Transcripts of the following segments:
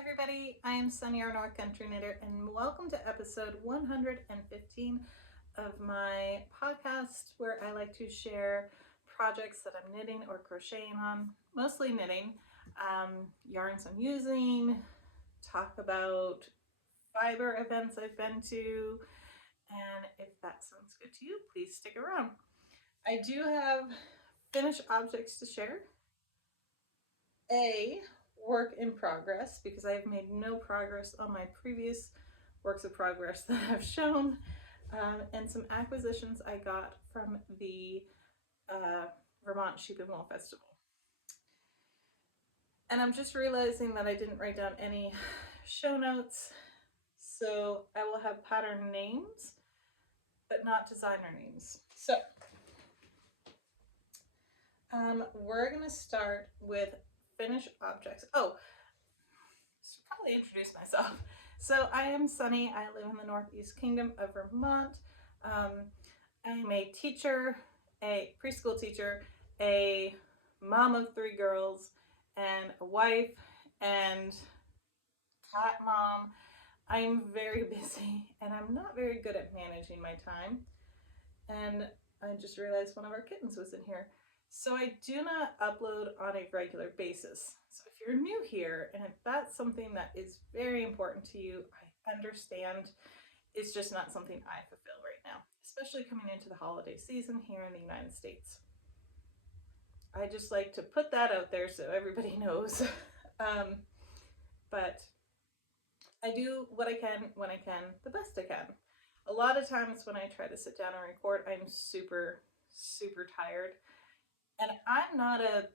everybody, I am Sunny, our North Country Knitter, and welcome to episode 115 of my podcast where I like to share projects that I'm knitting or crocheting on, mostly knitting, yarns I'm using, talk about fiber events I've been to, and if that sounds good to you, please stick around. I do have finished objects to share. A work in progress because I have made no progress on my previous works of progress that I've shown, and some acquisitions I got from the Vermont Sheep and Wool Festival. And I'm just realizing that I didn't write down any show notes, so I will have pattern names, but not designer names. So we're going to start with finished objects. Oh, I should probably introduce myself. So I am Sunny. I live in the Northeast Kingdom of Vermont. I'm a teacher, a preschool teacher, a mom of 3 girls, and a wife, and cat mom. I'm very busy, and I'm not very good at managing my time. And I just realized one of our kittens was in here. So I do not upload on a regular basis. So if you're new here and if that's something that is very important to you, I understand. It's just not something I fulfill right now, especially coming into the holiday season here in the United States. I just like to put that out there so everybody knows. But I do what I can when I can, the best I can. A lot of times when I try to sit down and record, I'm super, super tired. And I'm not a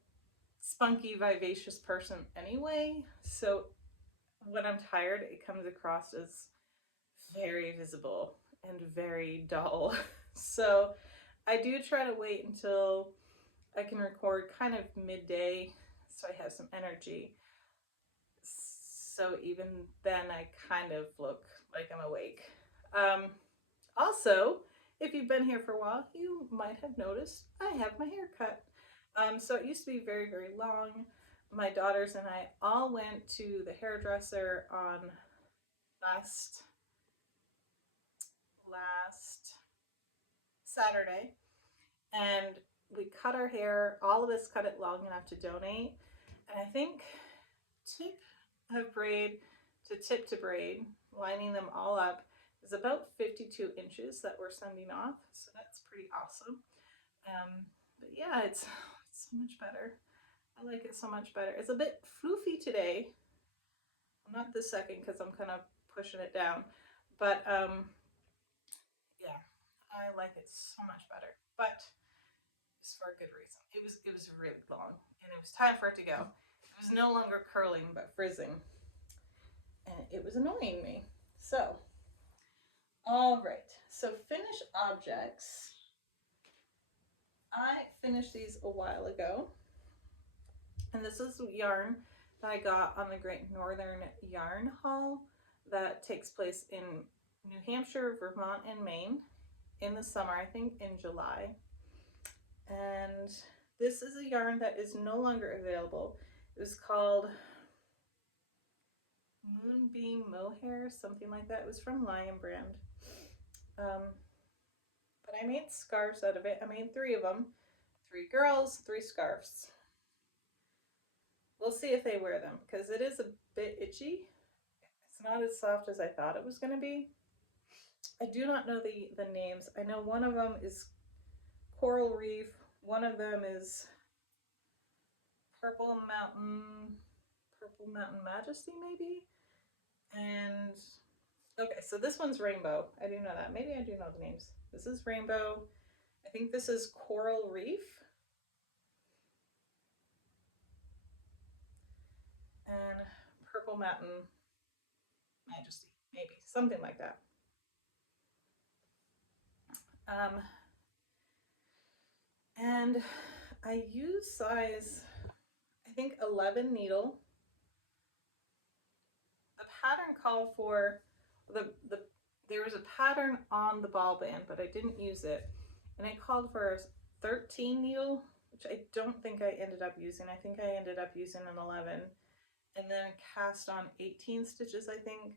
spunky, vivacious person anyway. So when I'm tired, it comes across as very visible and very dull. So I do try to wait until I can record kind of midday so I have some energy. So even then, I kind of look like I'm awake. Also, if you've been here for a while, you might have noticed I have my hair cut. So it used to be very, very long. My daughters and I all went to the hairdresser on last Saturday, and we cut our hair. All of us cut it long enough to donate. And I think tip of braid to tip to braid, lining them all up, is about 52 inches that we're sending off. So that's pretty awesome. But yeah, it's so much better. I like it so much better. It's a bit floofy today. Not this second because I'm kind of pushing it down. But yeah, I like it so much better. But it's for a good reason. It was really long, and it was time for it to go. It was no longer curling but frizzing, and it was annoying me. So, all right. So finish objects. I finished these a while ago, and this is yarn that I got on the Great Northern Yarn Haul that takes place in New Hampshire, Vermont, and Maine in the summer, I think in July. And this is a yarn that is no longer available. It was called Moonbeam Mohair, something like that. It was from Lion Brand. But I made scarves out of it. I made 3 of them. 3 girls, 3 scarves. We'll see if they wear them because it is a bit itchy. It's not as soft as I thought it was going to be. I do not know the names. I know one of them is Coral Reef. One of them is Purple Mountain Majesty, maybe. And okay, so this one's Rainbow. I do know that. Maybe I do know the names. This is Rainbow. I think this is Coral Reef. And Purple Mountain Majesty, maybe. Something like that. And I use size, I think 11 needle. The pattern called for there was a pattern on the ball band, but I didn't use it, and it called for a 13 needle, which I don't think I ended up using. I think I ended up using an 11, and then cast on 18 stitches, I think.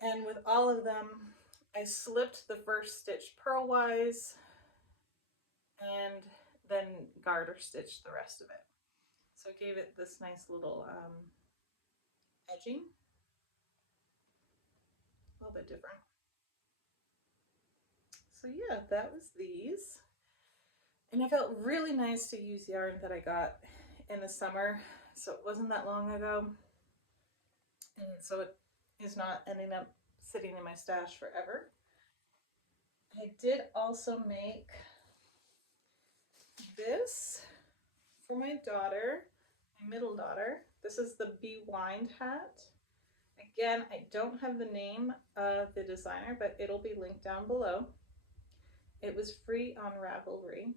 And with all of them, I slipped the first stitch purlwise and then garter stitched the rest of it. So it gave it this nice little edging, a little bit different. So yeah, that was these. And it felt really nice to use yarn that I got in the summer, so it wasn't that long ago. And so it is not ending up sitting in my stash forever. I did also make this for my daughter, my middle daughter. This is the Be Wind hat. Again, I don't have the name of the designer, but it'll be linked down below. It was free on Ravelry.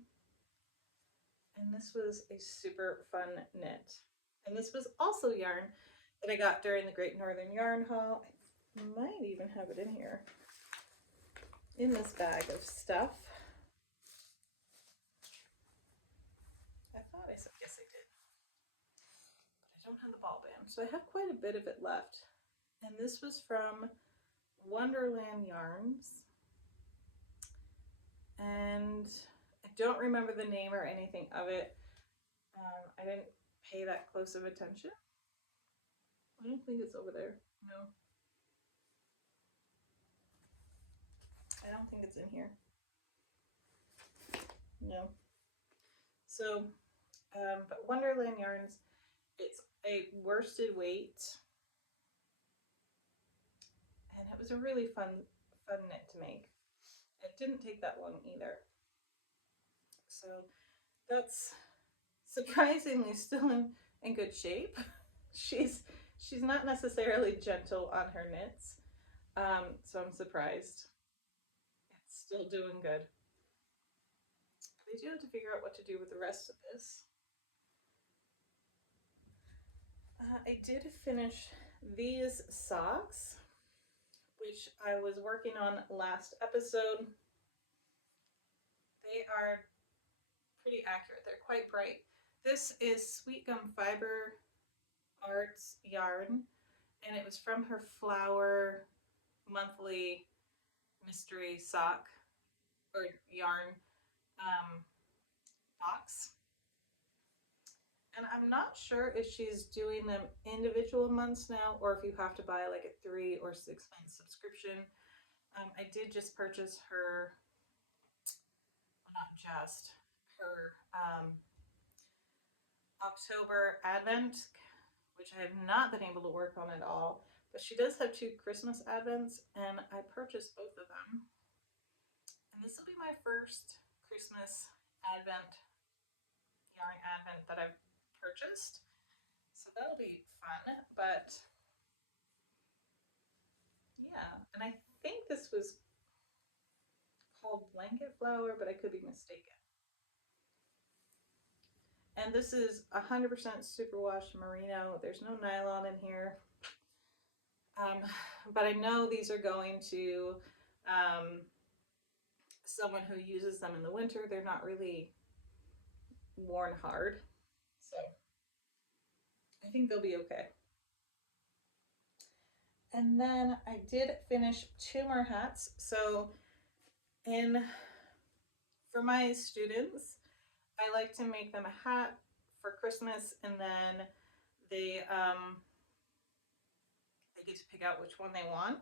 And this was a super fun knit. And this was also yarn that I got during the Great Northern Yarn Haul. I might even have it in here, in this bag of stuff. I thought I said yes I did, but I don't have the ball band, so I have quite a bit of it left. And this was from Wonderland Yarns, and I don't remember the name or anything of it. I didn't pay that close of attention. I don't think it's over there. No, I don't think it's in here. No. So, but Wonderland Yarns, it's a worsted weight, and it was a really fun knit to make. It didn't take that long either. So that's surprisingly still in good shape. She's not necessarily gentle on her knits, so I'm surprised. It's still doing good. But I do have to figure out what to do with the rest of this. I did finish these socks, which I was working on last episode. They are pretty accurate. They're quite bright. This is Sweet Gum Fiber Arts yarn, and it was from her Flower monthly mystery sock or yarn box. And I'm not sure if she's doing them individual months now, or if you have to buy like a 3 or 6 month subscription. I did just purchase her, well, not just, her October Advent, which I have not been able to work on at all. But she does have 2 Christmas Advents, and I purchased both of them. And this will be my first Christmas Advent, yarn Advent that I've purchased. So that'll be fun, but yeah. And I think this was called Blanket Flower, but I could be mistaken. And this is 100% superwash merino. There's no nylon in here. But I know these are going to someone who uses them in the winter. They're not really worn hard. So I think they'll be okay. And then I did finish 2 more hats. So for my students, I like to make them a hat for Christmas, and then they get to pick out which one they want.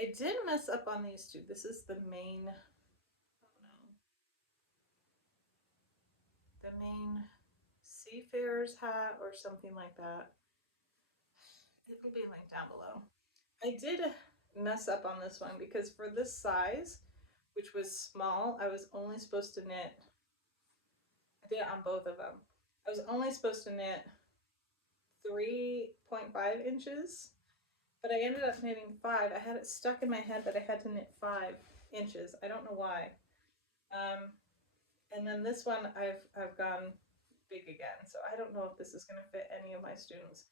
I did mess up on these 2. This is the main, the main Seafarer's hat or something like that. It'll be linked down below. I did mess up on this one because for this size, which was small, I was only supposed to knit, I did it on both of them. I was only supposed to knit 3.5 inches, but I ended up knitting 5. I had it stuck in my head that I had to knit 5 inches. I don't know why. And then this one I've gone big again, so I don't know if this is going to fit any of my students.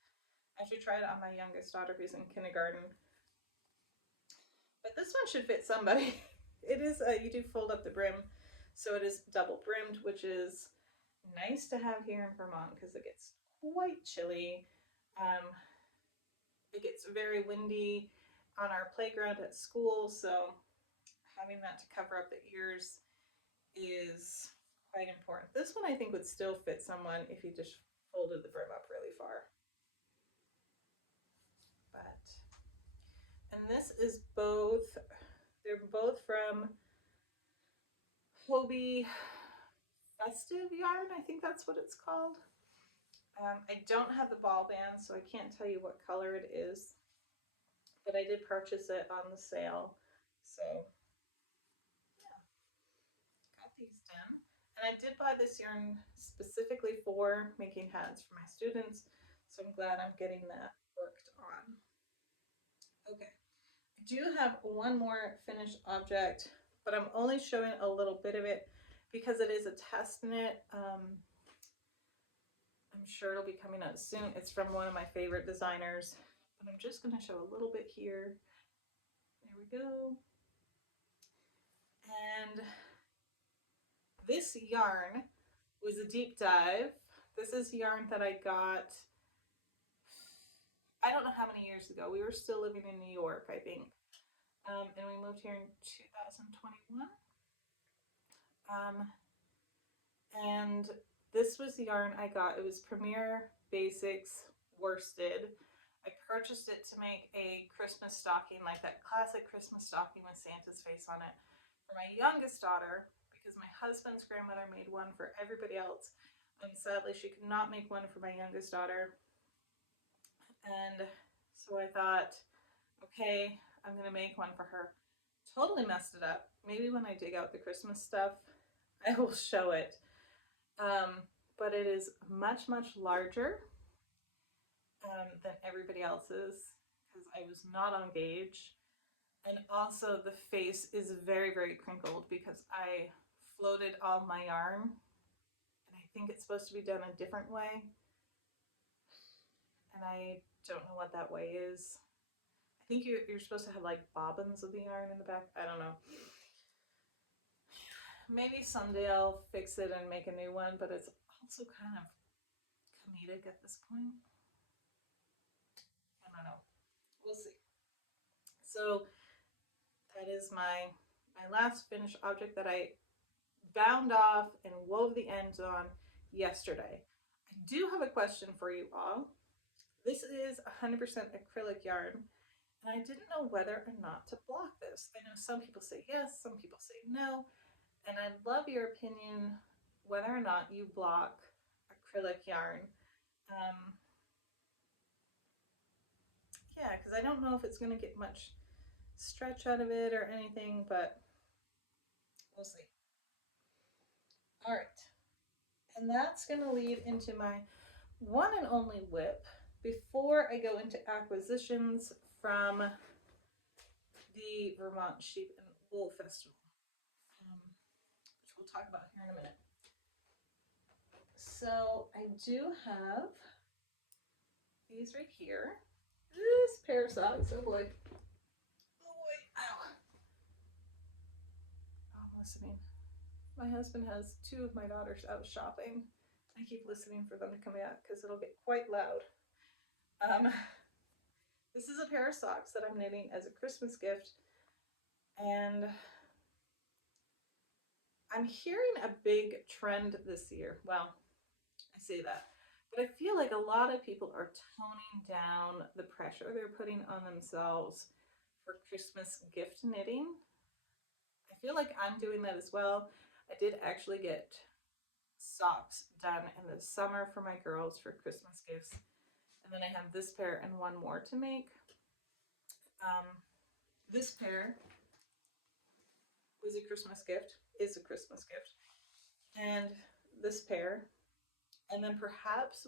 I should try it on my youngest daughter who's in kindergarten. But this one should fit somebody. It is, you do fold up the brim, so it is double brimmed, which is nice to have here in Vermont because it gets quite chilly. Um, it gets very windy on our playground at school, so having that to cover up the ears is quite important. This one I think would still fit someone if you just folded the brim up really far. But, and this is both, they're both from Hobbii Festive Yarn, I think that's what it's called. I don't have the ball band, so I can't tell you what color it is, but I did purchase it on the sale. So yeah, got these done. And I did buy this yarn specifically for making hats for my students, so I'm glad I'm getting that worked on. Okay, I do have one more finished object, but I'm only showing a little bit of it because it is a test knit. I'm sure it'll be coming out soon. It's from one of my favorite designers, but I'm just going to show a little bit here. There we go. And this yarn was a deep dive. This is yarn that I got, I don't know how many years ago. We were still living in New York, I think. And we moved here in 2021. And this was the yarn I got. It was Premier Basics worsted. I purchased it to make a Christmas stocking, like that classic Christmas stocking with Santa's face on it, for my youngest daughter, because my husband's grandmother made one for everybody else. And sadly, she could not make one for my youngest daughter. And so I thought, okay, I'm going to make one for her. Totally messed it up. Maybe when I dig out the Christmas stuff, I will show it. But it is much, much larger than everybody else's because I was not on gauge. And also the face is very, very crinkled because I floated all my yarn. And I think it's supposed to be done a different way. And I don't know what that way is. I think you're supposed to have like bobbins of the yarn in the back. I don't know. Maybe someday I'll fix it and make a new one, but it's also kind of comedic at this point. I don't know. We'll see. So that is my last finished object that I bound off and wove the ends on yesterday. I do have a question for you all. This is 100% acrylic yarn, and I didn't know whether or not to block this. I know some people say yes, some people say no, and I'd love your opinion whether or not you block acrylic yarn. Yeah, because I don't know if it's going to get much stretch out of it or anything, but we'll see. All right, and that's going to lead into my one and only WIP before I go into acquisitions from the Vermont Sheep and Wool Festival, which we'll talk about here in a minute. So I do have these right here. This pair of socks, oh boy. Oh boy, ow. Oh, I'm listening. My husband has two of my daughters out shopping. I keep listening for them to come back because it'll get quite loud. This is a pair of socks that I'm knitting as a Christmas gift, and I'm hearing a big trend this year. Well, I say that, but I feel like a lot of people are toning down the pressure they're putting on themselves for Christmas gift knitting. I feel like I'm doing that as well. I did actually get socks done in the summer for my girls for Christmas gifts. And then I have this pair and one more to make. This pair was a Christmas gift, is a Christmas gift. And this pair, and then perhaps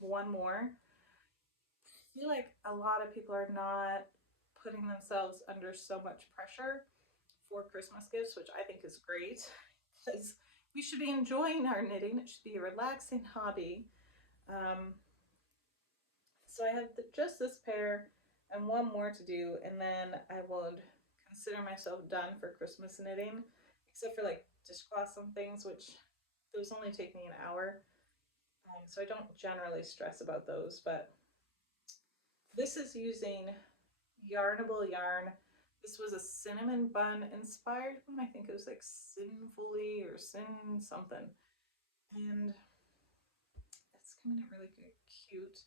one more. I feel like a lot of people are not putting themselves under so much pressure for Christmas gifts, which I think is great because we should be enjoying our knitting. It should be a relaxing hobby. So I have just this pair and one more to do, and then I would consider myself done for Christmas knitting, except for like dishcloths and things, which those only take me an hour. So I don't generally stress about those, but this is using Yarnable yarn. This was a cinnamon bun inspired one. I think it was like Sinfully or Sin something. And it's coming out really cute.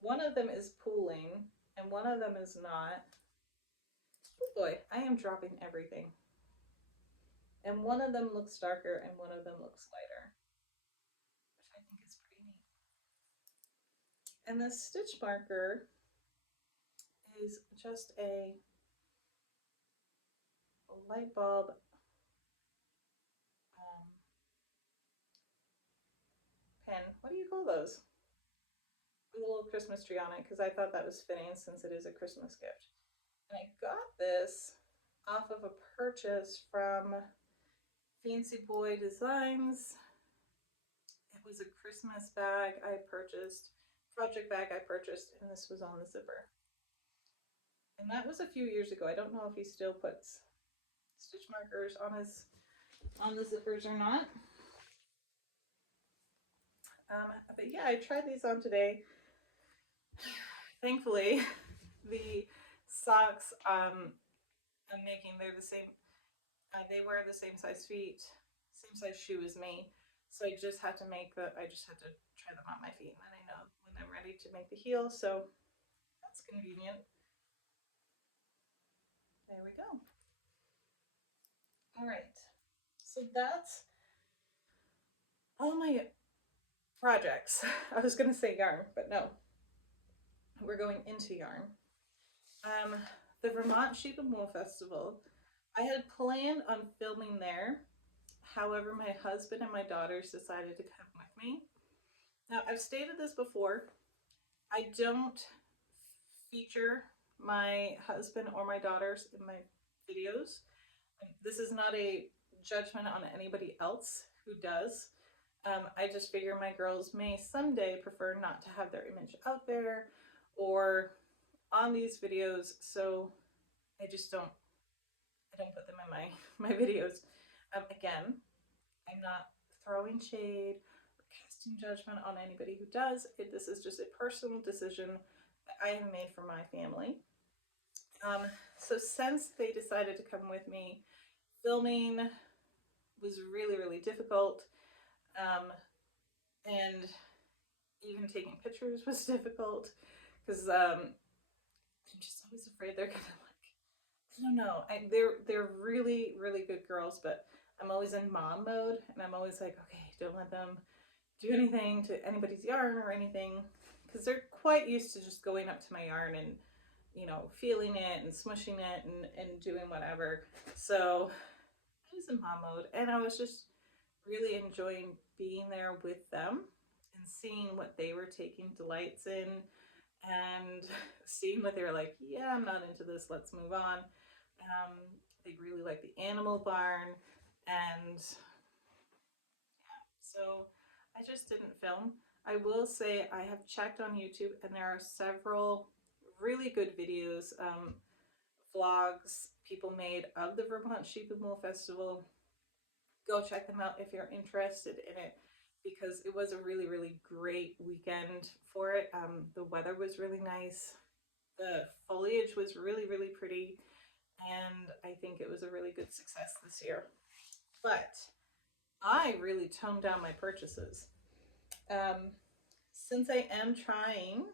One of them is pooling and one of them is not. Oh boy, I am dropping everything. And one of them looks darker and one of them looks lighter, which I think is pretty neat. And the stitch marker is just a light bulb pen. What do you call those? With a little Christmas tree on it, because I thought that was fitting since it is a Christmas gift. And I got this off of a purchase from Fancy Boy Designs. It was a Christmas bag I purchased, project bag I purchased, and this was on the zipper. And that was a few years ago. I don't know if he still puts stitch markers on the zippers or not. But yeah, I tried these on today. Thankfully, the socks I'm making, they're the same. They wear the same size feet, same size shoe as me. So I just had to try them on my feet, and then I know when I'm ready to make the heel. So that's convenient. There we go. All right. So that's all my projects. I was going to say yarn, but no. We're going into yarn. The Vermont Sheep and Wool Festival. I had planned on filming there. However, my husband and my daughters decided to come with me. Now, I've stated this before. I don't feature my husband or my daughters in my videos. This is not a judgment on anybody else who does. I just figure my girls may someday prefer not to have their image out there or on these videos, so I don't put them in my videos. Again, I'm not throwing shade or casting judgment on anybody who does. This is just a personal decision that I have made for my family. So since they decided to come with me, filming was really, really difficult. And even taking pictures was difficult because I'm just always afraid they're gonna I don't know. They're really, really good girls, but I'm always in mom mode, and I'm always like, okay, don't let them do anything to anybody's yarn or anything, because they're quite used to just going up to my yarn and feeling it and smushing it and doing whatever. So I was in mom mode, and I was just really enjoying being there with them and seeing what they were taking delights in and seeing what they were like, yeah, I'm not into this, let's move on. They really like the animal barn, and yeah, so I just didn't film. I will say I have checked on YouTube, and there are several really good videos, vlogs people made of the Vermont Sheep and Wool Festival. Go check them out if you're interested in it, because it was a really, really great weekend for it. The weather was really nice. The foliage was really, really pretty. And I think it was a really good success this year. But I really toned down my purchases. Since I am trying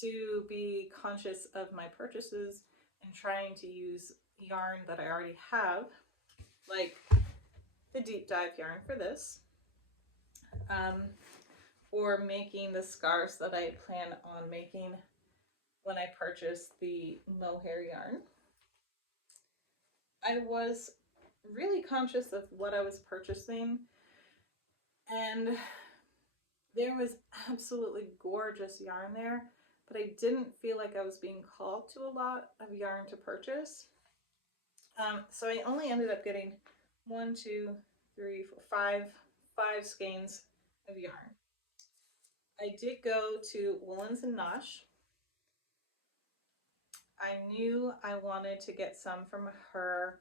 to be conscious of my purchases and trying to use yarn that I already have, like the deep dive yarn for this, or making the scarves that I plan on making when I purchased the mohair yarn. I was really conscious of what I was purchasing, and there was absolutely gorgeous yarn there, but I didn't feel like I was being called to a lot of yarn to purchase. So I only ended up getting 1, 2, 3, 4, 5 skeins of yarn. I did go to Woolens and Nosh. I knew I wanted to get some from her.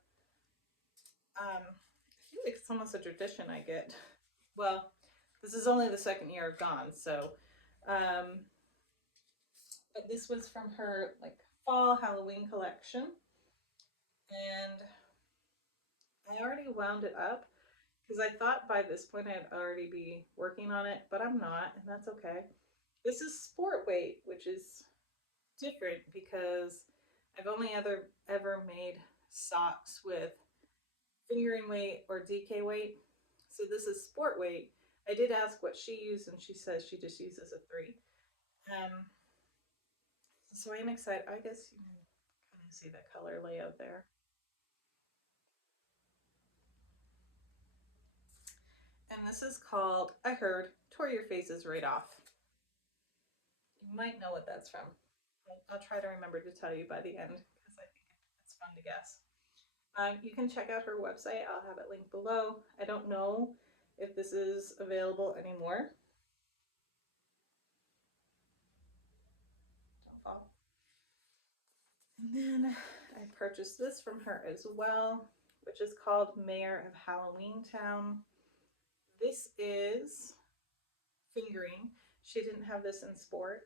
I feel like it's almost a tradition I get. Well, this is only the second year I've gone, so but this was from her like fall Halloween collection, and I already wound it up because I thought by this point I'd already be working on it, but I'm not, and that's okay. This is sport weight, which is different because I've only ever made socks with fingering weight or DK weight. So this is sport weight. I did ask what she used, and she says she just uses a 3. Um, so I'm excited. I guess you can kind of see the color layout there. And this is called, I heard, Tore Your Faces Right Off. You might know what that's from. I'll try to remember to tell you by the end because I think it's fun to guess. You can check out her website. I'll have it linked below. I don't know if this is available anymore. Don't fall. And then I purchased this from her as well, which is called Mayor of Halloween Town. This is fingering. She didn't have this in sport.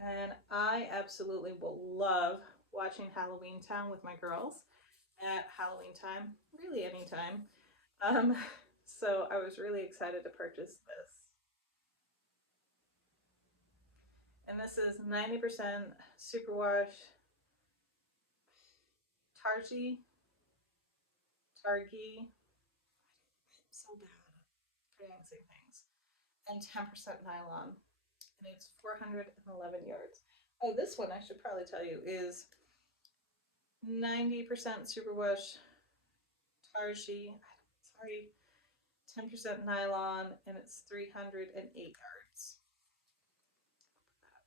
And I absolutely will love watching Halloween Town with my girls at Halloween time, really anytime. So I was really excited to purchase this. And this is 90% superwash Targi. I'm so bad at pronouncing things. And 10% nylon. And it's 411 yards. Oh, this one I should probably tell you is 90% superwash Targi. Sorry, 10% nylon, and it's 308 yards.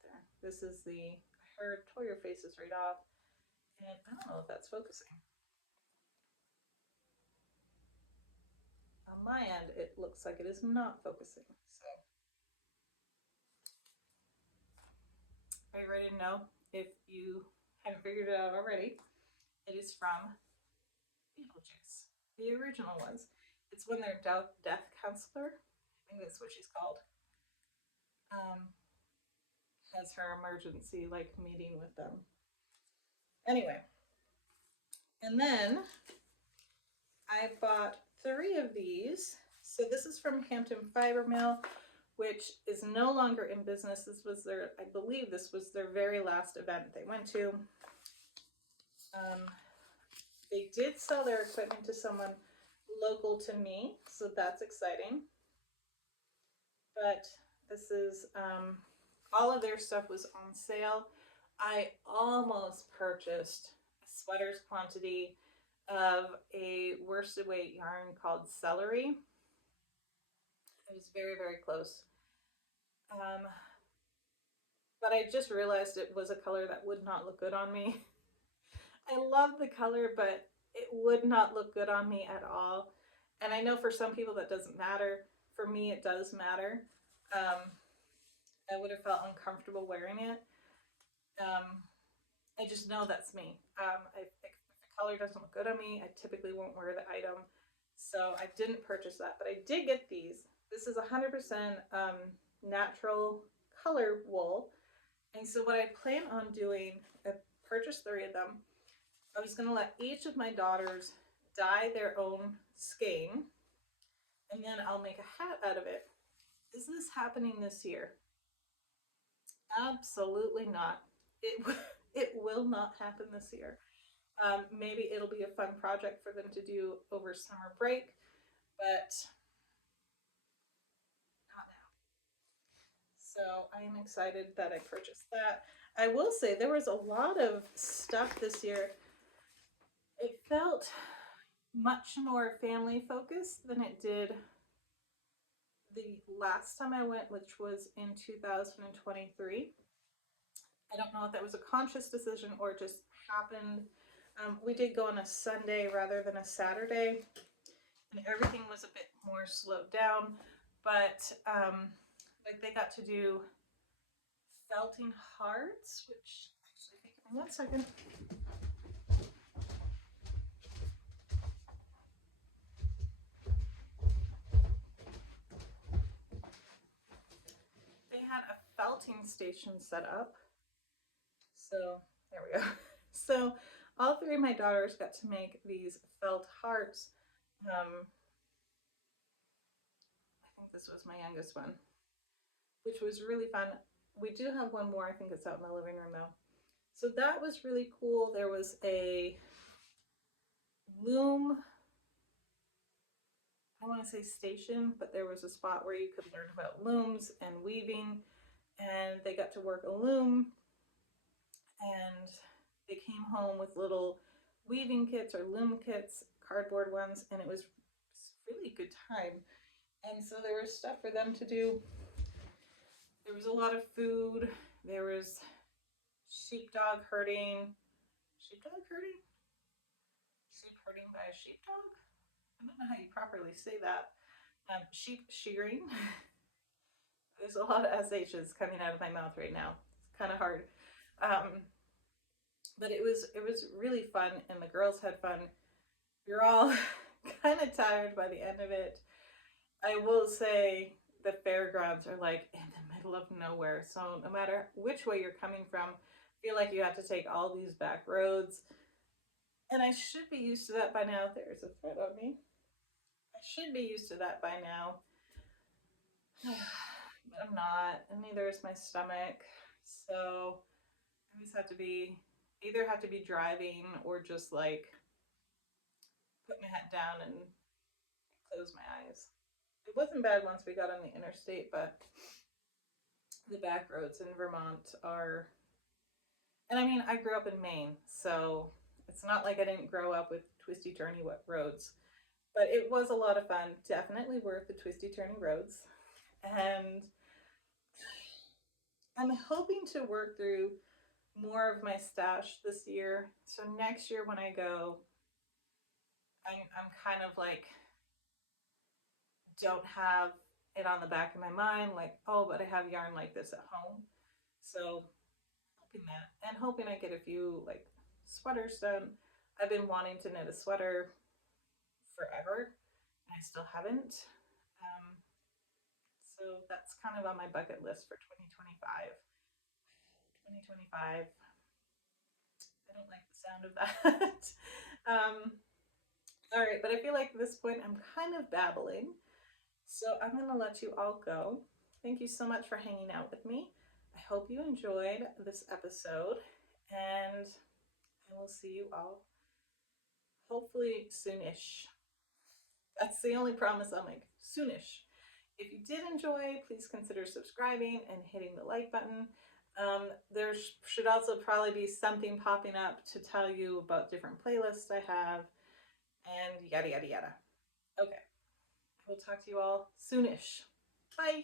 There. This is the her Tore Your Faces Right Off, and I don't know if that's focusing. On my end, it looks like it is not focusing. So, are you ready to know? If you haven't figured it out already, it is from Beetlejuice, the original ones. It's when their death counselor, I think that's what she's called, um, has her emergency like meeting with them. Anyway, and then I bought 3 of these. So this is from Hampton Fiber Mill, which is no longer in business. This was their, I believe this was their very last event they went to. They did sell their equipment to someone local to me, so that's exciting. But this is, all of their stuff was on sale. I almost purchased a sweater's quantity of a worsted weight yarn called Celery. It was very, very close. But I just realized it was a color that would not look good on me. I love the color, but it would not look good on me at all. And I know for some people that doesn't matter. For me, it does matter. I would have felt uncomfortable wearing it. I just know that's me. If the color doesn't look good on me, I typically won't wear the item. So I didn't purchase that, but I did get these. This is 100% natural color wool. And so what I plan on doing, I purchased 3 of them. I was going to let each of my daughters dye their own skein, and then I'll make a hat out of it. Is this happening this year? Absolutely not. It will not happen this year. Maybe it'll be a fun project for them to do over summer break, but not now. So I am excited that I purchased that. I will say there was a lot of stuff this year. It felt much more family focused than it did the last time I went, which was in 2023. I don't know if that was a conscious decision or just happened. We did go on a Sunday rather than a Saturday, and everything was a bit more slowed down. But like they got to do felting hearts, which actually, give me 1 second. They had a felting station set up. So there we go. So all three of my daughters got to make these felt hearts. I think this was my youngest one, which was really fun. We do have one more. I think it's out in the living room though. So that was really cool. There was a loom, I want to say station, but there was a spot where you could learn about looms and weaving, and they got to work a loom, and they came home with little weaving kits or loom kits, cardboard ones, and it was a really good time. And so there was stuff for them to do. There was a lot of food. There was sheepdog herding. Sheepdog herding? Sheep herding by a sheepdog? I don't know how you properly say that. Sheep shearing. There's a lot of SH's coming out of my mouth right now. It's kind of hard. Um, but it was really fun, and the girls had fun. We were all kind of tired by the end of it. I will say the fairgrounds are like in the middle of nowhere, so no matter which way you're coming from, I feel like you have to take all these back roads. And I should be used to that by now. There's a thread on me. I should be used to that by now. But I'm not, and neither is my stomach. So I always have to be either have to be driving or just like put my head down and close my eyes. It wasn't bad once we got on the interstate, but the back roads in Vermont are, and I mean, I grew up in Maine, so it's not like I didn't grow up with twisty turny wet roads, but it was a lot of fun. Definitely worth the twisty turny roads. And I'm hoping to work through more of my stash this year. So next year when I go, I'm kind of like, don't have it on the back of my mind, like, oh, but I have yarn like this at home. So hoping that, and hoping I get a few like sweaters done. I've been wanting to knit a sweater forever, and I still haven't. So that's kind of on my bucket list for 2025. 2025. I don't like the sound of that. All right, but I feel like at this point I'm kind of babbling. So I'm going to let you all go. Thank you so much for hanging out with me. I hope you enjoyed this episode, and I will see you all hopefully soonish. That's the only promise I'll make. Soonish. If you did enjoy, please consider subscribing and hitting the like button. There should also probably be something popping up to tell you about different playlists I have and yada, yada, yada. Okay. I will talk to you all soonish. Bye.